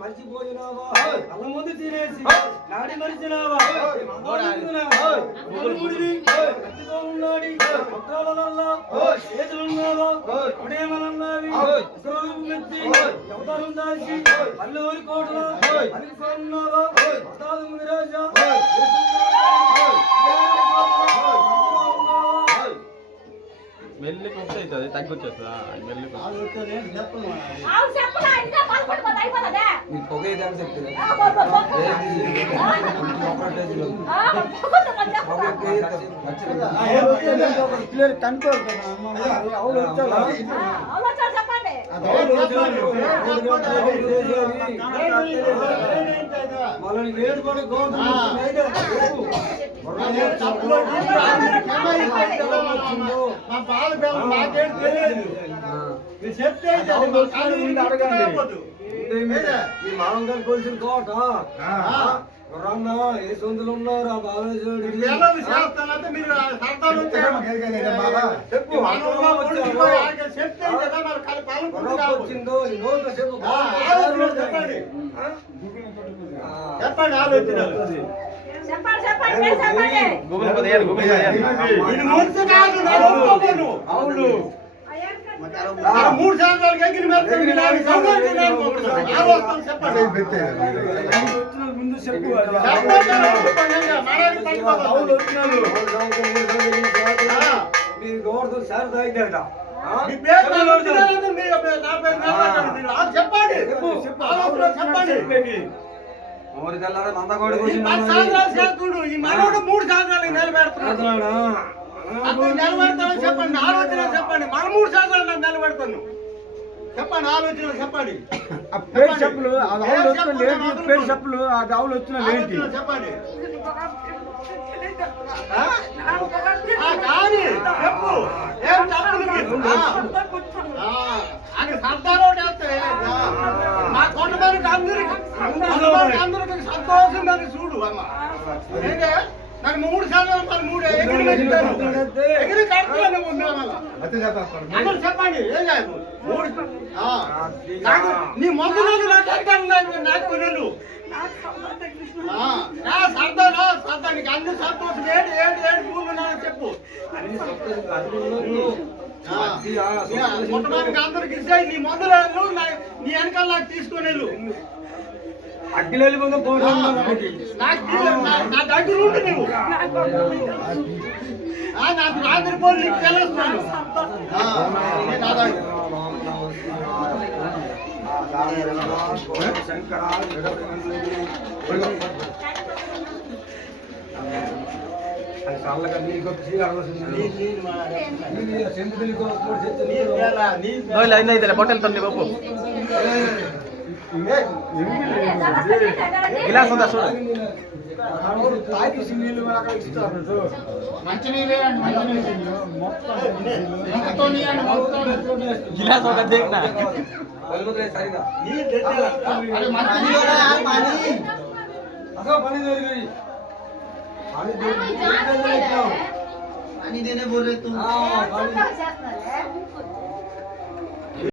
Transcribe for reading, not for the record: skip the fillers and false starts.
మర్చిపోయినావా అల్ల ముందు తినేసి నాడి మరిచినావా ఉన్నాడు పత్రాలల్లా చేతులున్నావా అప్పుడేమనన్నావి మెత్తి అవతారం దాచి అల్లూరి కోటల అలిపోన్నావా రాజా మెల్లి కొత్త అవుతుంది తగ్గొచ్చేస్తా మెల్లి వాళ్ళని వేరు కూడా ఈ మామగారు కొలిసిన కోట రన్న ఏ సొందులు ఉన్నారు ఆ బాబేశ్వరుడు వచ్చిందో చెప్పండి అవును మూడు సంవత్సరాలు ముందు చెప్పు మీరు గోవర్ధన్ సార్ తాగిట చెప్పండి ఈ మనోడు 3 సంవత్సరాలు నిలబెడుతున్నాడు నిలబెడతాను చెప్పండి ఆలోచన చెప్పండి మన 3 సంవత్సరాలు నిలబెడతాను చెప్పండి ఆలోచన చెప్పండి పేరు చెప్పులు పేరు చెప్పులు అది ఆవులు వచ్చిన చెప్పండి కానీ చెప్పు ఏం మా కొంతమందికి అందరికి సంతోషం చూడు అమ్మ నాకు 3 సంవత్సరాలు మరి 3 ఎగిరి కడుతున్నాను చెప్పండి ఏం కాదు నీ మందు నాకు కొనేలు సర్దానికి అన్ని సంతోషం ఏడు పూలు నాకు చెప్పు మొట్టమొదటి అందరికి ఇస్తే నీ మందులు నీ వెనకాల నాకు తీసుకొని వెళ్ళు అగ్గిలేని ముందు నా దగ్గర ఉండి నువ్వు నాకు రాత్రి పోలు నీకు తెలుస్తాను బాటిల్ ತಂದೆ ಬಾಪು గిలాస్ ఉందా చూడు గిలాస్ ఒక దేఖనా पानी देने बोल रहे तुम